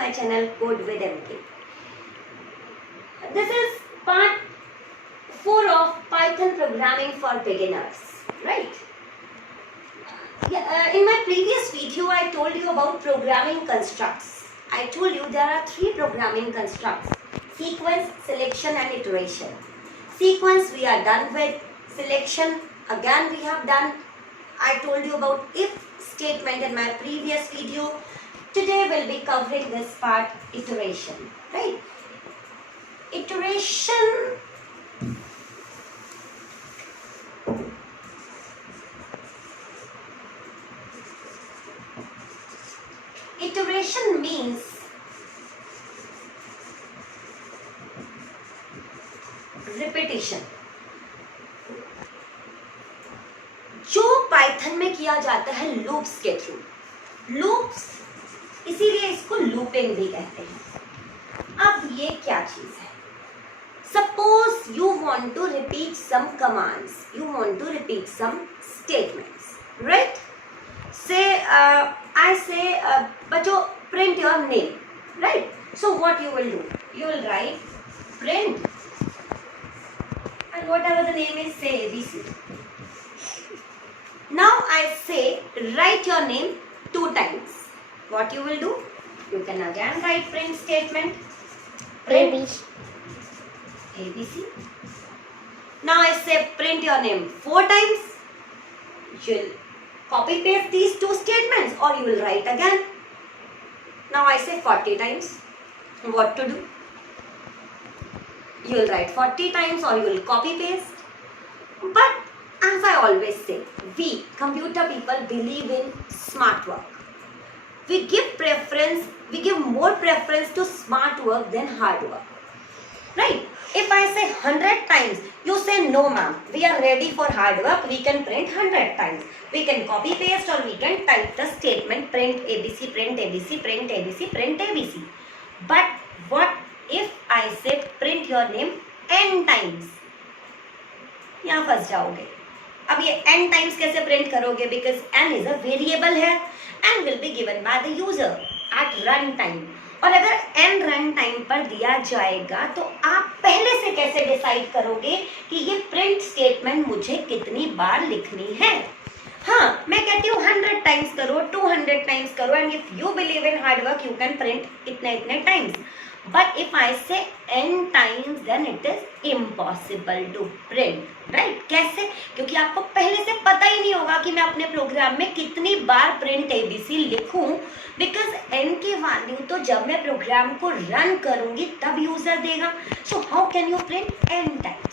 my channel Code with MK. This is part 4 of Python programming for beginners, right? In my previous video I told you about programming constructs. I told you there are 3 programming constructs: sequence, selection and iteration. Sequence we are done with. Selection again we have done. I told you about if statement in my previous video. Today we'll be covering this part, iteration, right? Iteration means repetition. जो Python में किया जाता है loops के through. Loops इसीलिए इसको looping भी कहते हैं. अब ये क्या चीज है? Suppose you want to repeat some commands, you want to repeat some statements, right? Say I say बच्चों print your name, right? So what you will do? You will write print and whatever the name is, say ABC. Now I say write your name 2 times. What you will do? You can again write print statement. Print ABC. Now I say print your name 4 times. You'll copy paste these 2 statements or you will write again. Now I say 40 times. What to do? You will write 40 times or you will copy paste. But as I always say, we computer people believe in smart work. We give more preference to smart work than hard work. Right? If I say 100 times, you say no ma'am, we are ready for hard work, we can print 100 times. We can copy paste or we can type the statement print ABC, print ABC, print ABC, print ABC. But what if I say print your name n times? यहाँ फंस जाओगे. अब ये n times कैसे print करोगे? Because n is a variable है and will be given by the user at run time. और अगर n रन टाइम पर दिया जाएगा तो आप पहले से कैसे डिसाइड करोगे कि ये प्रिंट स्टेटमेंट मुझे कितनी बार लिखनी है? हाँ, मैं कहती हूँ 100 टाइम्स करो, 200 टाइम्स करो, and if you believe in hard work you can print इतने times. But if I say n times then it is impossible to print, right? कैसे? क्योंकि आपको पहले से पता ही नहीं होगा कि मैं अपने प्रोग्राम में कितनी बार प्रिंट ABC लिखूं, बिकॉज n की वैल्यू तो जब मैं प्रोग्राम को रन करूंगी तब यूजर देगा. So how can you print n times?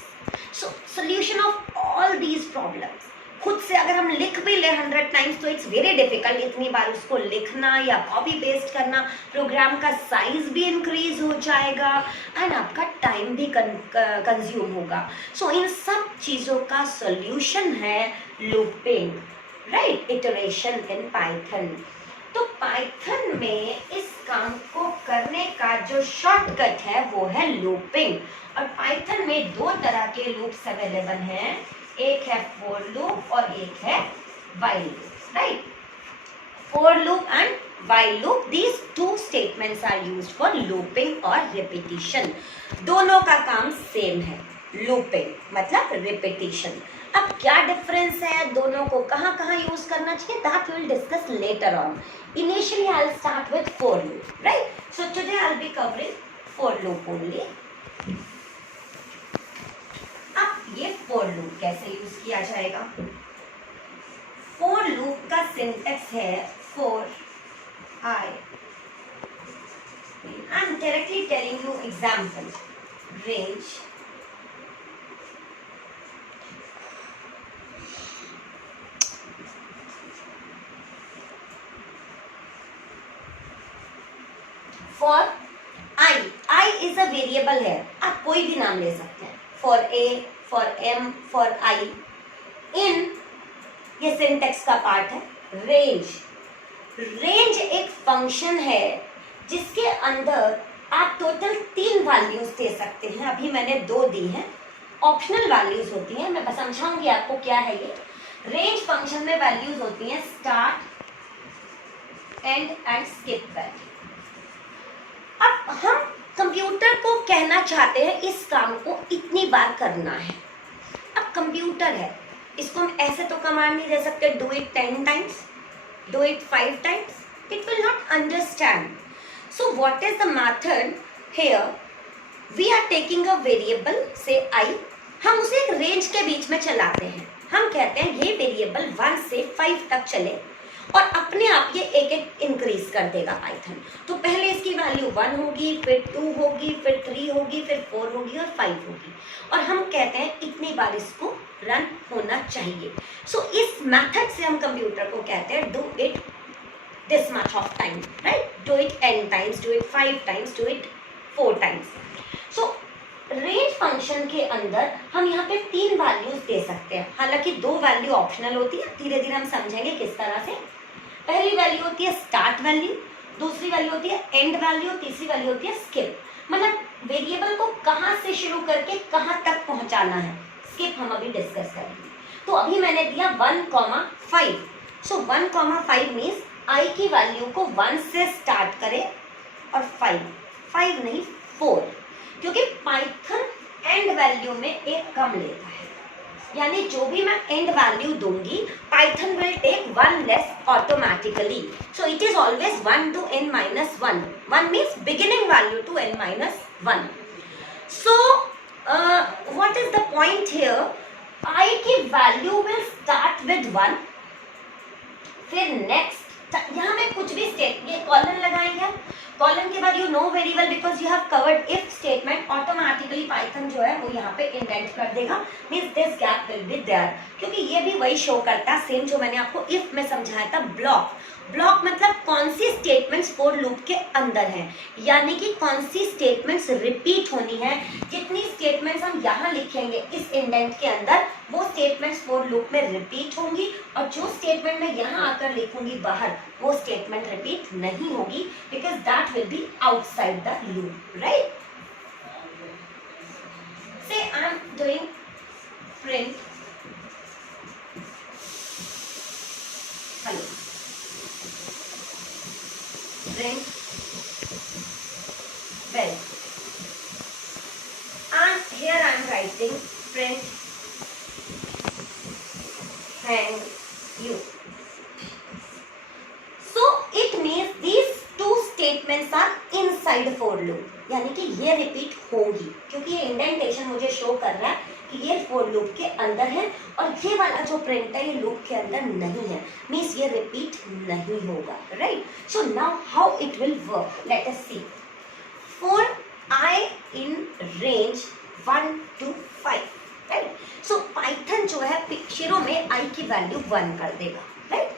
So solution of all these problems, खुद से अगर हम लिख भी ले 100 टाइम्स तो इट्स वेरी डिफिकल्ट इतनी बार उसको लिखना या कॉपी पेस्ट करना. प्रोग्राम का साइज भी इंक्रीज हो जाएगा एंड आपका टाइम भी कंज्यूम होगा. सो इन सब चीज़ों का सॉल्यूशन है looping, right? Iteration in Python. तो पाइथन में इस काम को करने का जो शॉर्टकट है वो है लूपिंग. और पाइथन में 2 तरह के लूप्स अवेलेबल हैं. एक है for loop और एक है while loop, right? For loop and while loop, these 2 statements are used for looping or repetition. दोनों का काम सेम है, looping मतलब repetition. अब क्या डिफरेंस है दोनों को, कहाँ यूज करना चाहिए, that we will discuss later on. Initially I'll start with for loop, right? So today I'll be covering for loop only. ये for loop कैसे यूज किया जाएगा? for loop का सिंटेक्स है for I. I'm directly telling you example. Range for I is a variable है, आप कोई भी नाम ले सकते हैं. for A, for M, for I. in ये सिंटेक्स का पार्ट है. रेंज एक फंक्शन है जिसके अंदर आप टोटल 3 वैल्यूज दे सकते हैं. अभी मैंने 2 दी हैं, ऑप्शनल वैल्यूज होती हैं, मैं समझाऊंगी आपको क्या है ये. रेंज फंक्शन में वैल्यूज होती हैं start, and and skip value. कहना चाहते हैं इस काम को इतनी बार करना है। अब कंप्यूटर है, इसको हम ऐसे तो कमांड नहीं दे सकते do it 10 times, do it 5 times, it will not understand. So what is the method here, we are taking a variable say I, हम उसे एक रेंज के बीच में चलाते हैं। हम कहते हैं ये वेरिएबल 1 से 5 तक चले और अपने आप ये एक एक इंक्रीज कर देगा पाइथन। तो पहले इसकी वैल्यू 1 होगी, फिर 2 होगी, फिर 3 होगी, फिर 4 होगी और 5 होगी, और हम कहते हैं इतनी बार इसको रन होना चाहिए। सो इस मेथड से हम कंप्यूटर को कहते हैं do it this much of time, right, do it n times, do it 5 times, do it 4 times. So range function के अंदर हम यहाँ पे 3 वैल्यूज दे सकते हैं, हालांकि 2 वैल्यू ऑप्शनल होती है, धीरे धीरे हम समझेंगे किस तरह से। पहली वैल्यू होती है स्टार्ट वैल्यू, दूसरी वैल्यू होती है एंड वैल्यू, तीसरी वैल्यू होती है स्किप, मतलब वेरिएबल को कहाँ से शुरू करके कहाँ तक पहुंचाना है। स्किप हम अभी डिस्कस करेंगे। तो अभी मैंने दिया 1,5, सो 1,5 मीन्स आई की वैल्यू को 1 से स्टार्ट करे और 5 नहीं 4, क्योंकि पाइथन एंड वैल्यू में एक कम लेता है, यानी जो भी मैं एंड वैल्यू दूंगी Python will take 1 less automatically. So it is always 1 to n-1, 1 means beginning value to n-1। So what is the point here, I की वैल्यू विल स्टार्ट विद 1, फिर नेक्स्ट यहाँ में कुछ भी स्टेट, ये colon लगाएंगे, colon के बाद you know very well because you have covered if statement, automatically Python जो है वो यहाँ पे इंडेंट कर देगा, means this gap will be there, क्योंकि ये भी वही शो करता है सेम जो मैंने आपको इफ में समझाया था। ब्लॉक, ब्लॉक मतलब कौन सी स्टेटमेंट्स फॉर लूप के अंदर है, यानी कि कौन सी स्टेटमेंट्स रिपीट होनी है। जितनी स्टेटमेंट्स हम यहाँ लिखेंगे इस इंडेंट के अंदर वो स्टेटमेंट्स फॉर लूप में रिपीट होंगी, और जो स्टेटमेंट मैं यहाँ आकर लिखूंगी बाहर वो स्टेटमेंट रिपीट नहीं होगी, because that will be outside the loop, right. से I am doing print hello, print well, and here I am writing print thank you. So it means these 2 statements are inside for loop, यानी कि ये repeat होंगी, क्योंकि ये indentation मुझे show कर रहा है कि ये फॉर लूप के अंदर है, और ये वाला जो प्रिंट है ये लूप के अंदर नहीं है, मीन्स ये रिपीट नहीं होगा, right. So now how it will work, let us see. For I in range 1 to 5, right. So Python जो है शुरू में आई की वैल्यू 1 कर देगा, राइट,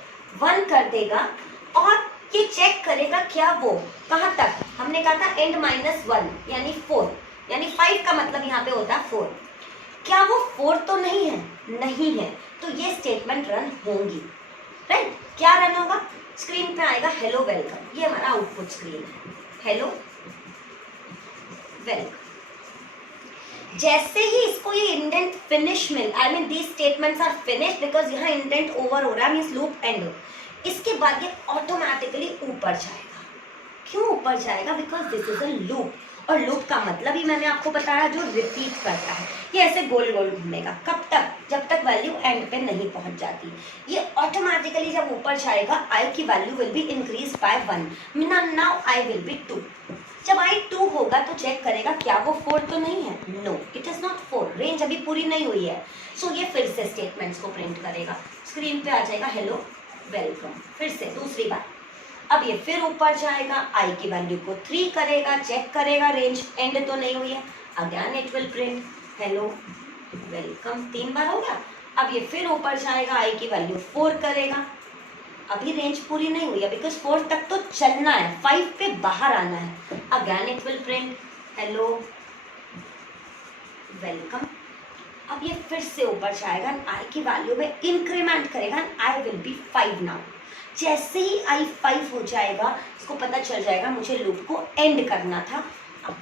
1 कर देगा, और ये चेक करेगा क्या वो कहाँ तक, हमने कहा था एंड -1 यानी 4, यानी 5 का मतलब यहाँ पे होता है 4, क्या वो 4 तो नहीं है, नहीं है, तो ये स्टेटमेंट रन होंगी, राइट। क्या रन होगा, स्क्रीन पे आएगा हेलो वेलकम, ये हमारा आउटपुट स्क्रीन है, हेलो वेलकम। जैसे ही इसको ये इंडेंट फिनिश मिल, I mean these statements are finish because यहाँ इंडेंट ओवर हो रहा है, मीन्स लूप एंड, इसके बाद ये ऑटोमेटिकली ऊपर जाएगा। क्यों ऊपर जाएगा, because this is a loop, और लूप का मतलब ही मैंने आपको बताया जो रिपीट करता है, ये ऐसे गोल गोल घूमेगा, कब तक, जब तक वैल्यू एंड पे नहीं पहुंच जाती। ये ऑटोमेटिकली जब ऊपर जाएगा आई की value will be increase by 1, now I will be 2। जब आई 2 होगा तो चेक करेगा क्या वो 4 तो नहीं है, no it is not 4, range अभी पूरी नहीं हुई है। सो ये फिर से स्टेटमेंट्स को प्रिंट करेगा, स्क्रीन पे आ जाएगा हेलो वेलकम, फिर से दूसरी बार। अब ये फिर ऊपर जाएगा, आई की वैल्यू को 3 करेगा, चेक करेगा रेंज एंड तो नहीं हुई है, again it will print hello welcome, 3 बार हो गया। अब ये फिर ऊपर जाएगा, आई की वैल्यू 4 करेगा, अभी रेंज पूरी नहीं हुई है बिकॉज 4 तक तो चलना है, 5 पे बाहर आना है, again it will print hello welcome. अब ये फिर से ऊपर जाएगा, आई की वैल्यू में इंक्रीमेंट करेगा, आई विल बी 5 नाउ। जैसे ही आई 5 हो जाएगा इसको पता चल जाएगा मुझे लूप को एंड करना था,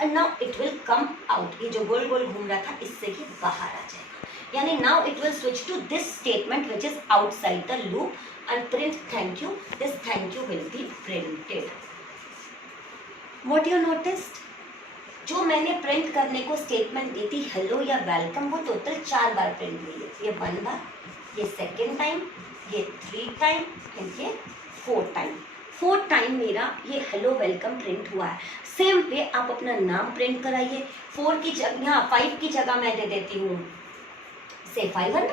now it will come out, ये जो गोल गोल घूम रहा था इससे ही बाहर आ जाएगा, यानी now it will switch to this statement which is outside the loop and print thank you. This thank you will be printed. What you noticed? जो मैंने प्रिंट करने को स्टेटमेंट दी थी हेलो या वेलकम, वो टोटल 4 बार प्रिंट हुई है। ये 1 बार, ये 2nd टाइम, ये 3 टाइम एंड ये 4 टाइम। 4 टाइम मेरा ये हेलो वेलकम प्रिंट हुआ है। सेम वे आप अपना नाम प्रिंट कराइए। 4 की जगह, यहाँ 5 की जगह मैं दे देती हूँ से 500,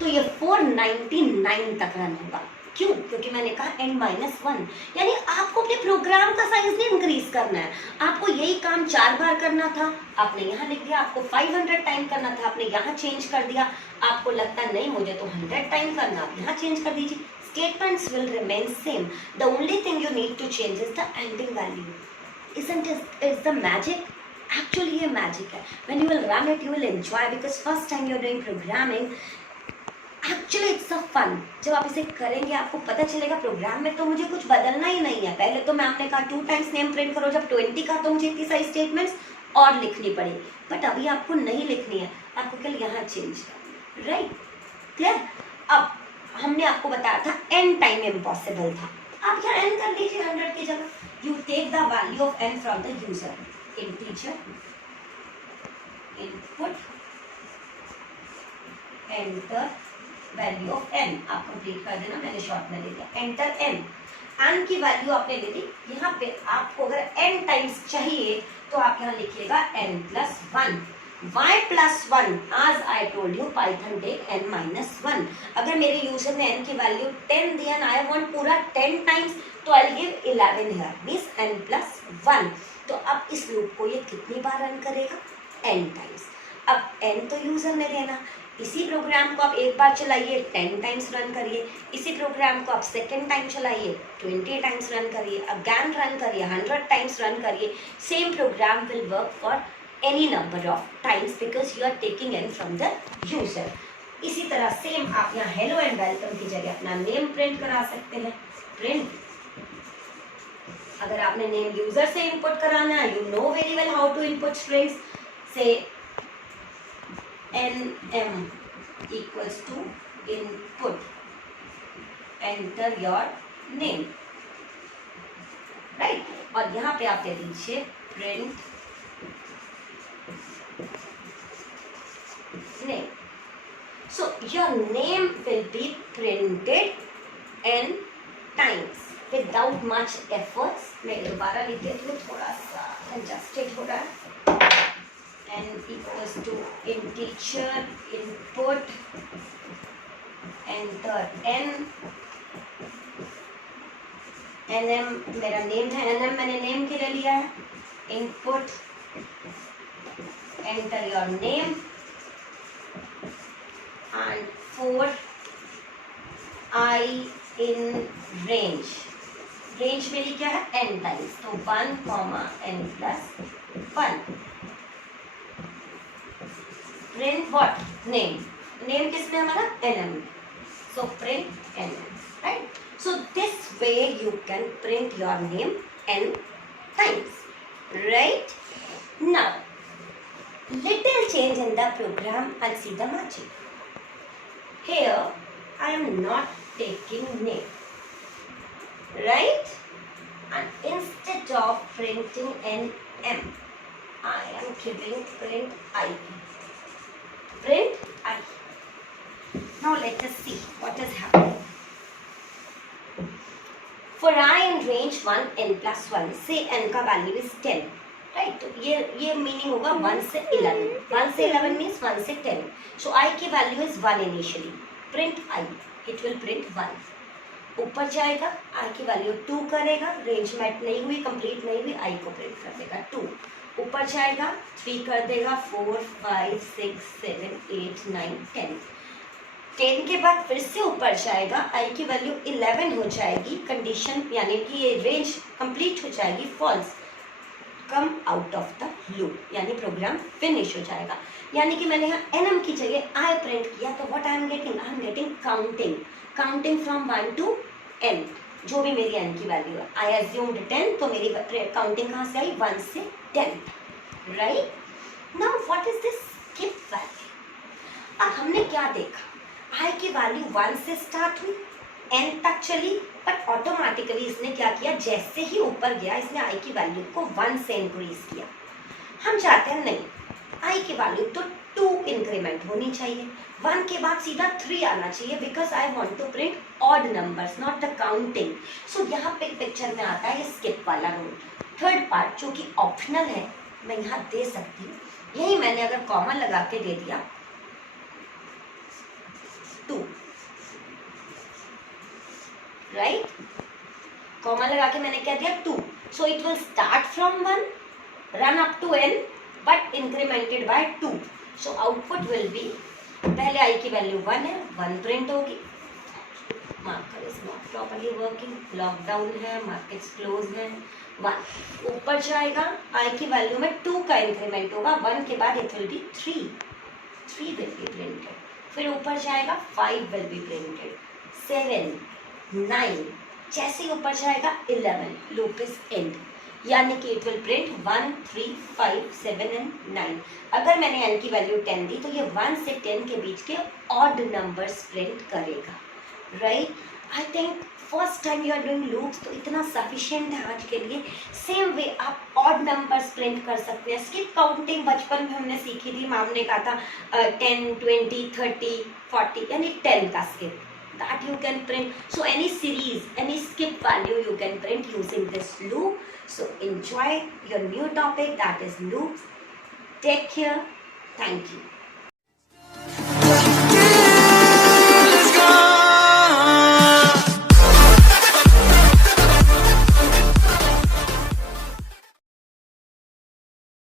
तो ये 499 तक रन होगा। क्यों? क्योंकि मैंने कहा n-1, यानी आपको अपने प्रोग्राम का साइज नहीं इंक्रीज करना है। आपको यही काम 4 बार करना था, आपने यहाँ लिख दिया। आपको 500 टाइम करना था, आपने यहाँ चेंज कर दिया। आपको लगता नहीं मुझे तो 100 टाइम करना, आप यहाँ चेंज कर दीजिए। Statements will remain same. The only thing you need to change is the ending value. Isn't it? Is the magic? Actually, ये magic है. When you will run it, you will enjoy because first time you're doing programming. Actually, it's a fun. जब आप इसे करेंगे आपको पता चलेगा programme में तो मुझे कुछ बदलना ही नहीं है। पहले तो मैम ने कहा 2 टाइम्स नेम प्रिंट करो, जब 20 का तो मुझे इतनी सारी स्टेटमेंट्स और लिखनी पड़ी। बट अभी आपको नहीं लिखनी है, आपको केवल यहाँ चेंज करना है। राइट? क्लियर? अब हमने आपको बताया था n टाइम इम्पॉसिबल था, आप यहाँ n कर लीजिए 100 की जगह। You take the value of n from the user, integer, input, enter value of n। आप कंप्लीट कर देना, मैंने शॉर्ट में ले लिया। एंटर n की वैल्यू आपने ले ली। यहाँ पे आपको अगर n टाइम्स चाहिए तो आप यहाँ लिखिएगा n+1। y + 1, as I told you, Python take n-1। अगर मेरे यूजर ने n की वैल्यू 10 दिया ना, I want पूरा 10 टाइम्स, तो I'll give 11 here, means n+1। तो अब इस लूप को ये कितनी बार रन करेगा? n times. अब n तो यूजर ने देना, इसी प्रोग्राम को आप एक बार चलाइए 10 टाइम्स रन करिए, इसी प्रोग्राम को आप 2nd टाइम चलाइए 20 टाइम्स रन करिए, अगेन रन करिए 100 टाइम्स रन करिए। Same programme will work for any number of times because you are taking n from the user। इसी तरह सेम आप यहाँ hello and welcome की जगह अपना नेम प्रिंट करा सकते हैं। प्रिंट, अगर आपने नेम यूजर से इनपुट कराना है, you know very well how to input strings, say nm equals to input, enter your name, right? और यहाँ पे आप दे दीजिए print name. So your name will be printed n times without much efforts। मैं दोबारा लिख देती हूँ, थोड़ा सा adjusted हो रहा है। n equals to integer, input, enter n, nm मेरा नेम है, nm मैंने नेम के लिए लिया है, input, enter your name and for I in range, range मेरी क्या है? n टाइम्स, तो 1, n+1। Print what? Name. Name किसमें हमारा? nm, so print nm, right? So this way you can print your name n times, right? Now little change in the program and see the magic. Here I am not taking name, right? And instead of printing nm, I am giving print I. Print I. Now let us see what is happening. For I in range 1 n+1, say n का value is 10, right? तो ये meaning होगा 1 से 11। 1 से 11 means 1 से 10। So I की value is 1 initially. Print I, it will print 1। ऊपर जाएगा, I की value 2 करेगा, रेंज मैट नहीं हुई, कंप्लीट नहीं हुई, I को प्रिंट कर देगा 2। ऊपर जाएगा 3 कर देगा, 4, 5, 6, 7, 8, 9, 10। 10 के बाद फिर से ऊपर जाएगा, I की वैल्यू 11 हो जाएगी, कंडीशन यानी कि ये रेंज कंप्लीट हो जाएगी, false, come out of the loop, यानी प्रोग्राम फिनिश हो जाएगा। यानी कि मैंने यहाँ nm की जगह I प्रिंट किया, तो what I am getting counting from 1 to n, जो भी मेरी n की वैल्यू है। आई एज्यूम्ड 10, तो मेरी काउंटिंग कहाँ से आई? 1 से 10, right? Now what is this skip value? अब हमने क्या देखा? I की वैल्यू 1 से स्टार्ट हुई, n तक चली, बट ऑटोमेटिकली इसने क्या किया, जैसे ही ऊपर गया इसने i की वैल्यू को 1 से इंक्रीज किया। हम चाहते हैं नहीं, i की वैल्यू तो 2 इंक्रीमेंट होनी चाहिए, 1 के बाद सीधा 3 आना चाहिए, because I want to print odd numbers not the counting. So यहाँ पे पिक्चर में आता है स्किप वाला रूल। थर्ड पार्ट जो कि ऑप्शनल है, मैं यहाँ दे सकती हूँ, यही मैंने अगर कॉमन लगा के दे दिया 2, राइट, कॉमन लगा के मैंने क्या दिया 2, so it will start from 1 run up to n but incremented by 2। So output will be, पहले i की वैल्यू 1 है, 1 प्रिंट होगी, marker is not properly working, lockdown है, मार्केट्स क्लोज है, 1 ऊपर जाएगा, i की वैल्यू में 2 का इंक्रीमेंट होगा, 1 के बाद it will be 3 will be printed, फिर ऊपर जाएगा 5 विल बी प्रिंटेड, 7 9, जैसे ही ऊपर जाएगा 11, लूप इज एंड, यानी कि इट विल प्रिंट 1 3 5 7 एंड 9। अगर मैंने n की वैल्यू 10 दी तो ये 1 से 10 के बीच के ऑड नंबर्स प्रिंट करेगा, right. I think first time you are doing loops, तो इतना सफिशिएंट है आज के लिए। सेम वे आप ऑड नंबर्स प्रिंट कर सकते हैं। स्किप काउंटिंग बचपन में हमने सीखी थी, मैम ने कहा था 10 20 30 40 यानी 10 का skip, that you can print. So any series, any skip value you can print using this loop. So enjoy your new topic, that is loops. Take care. Thank you.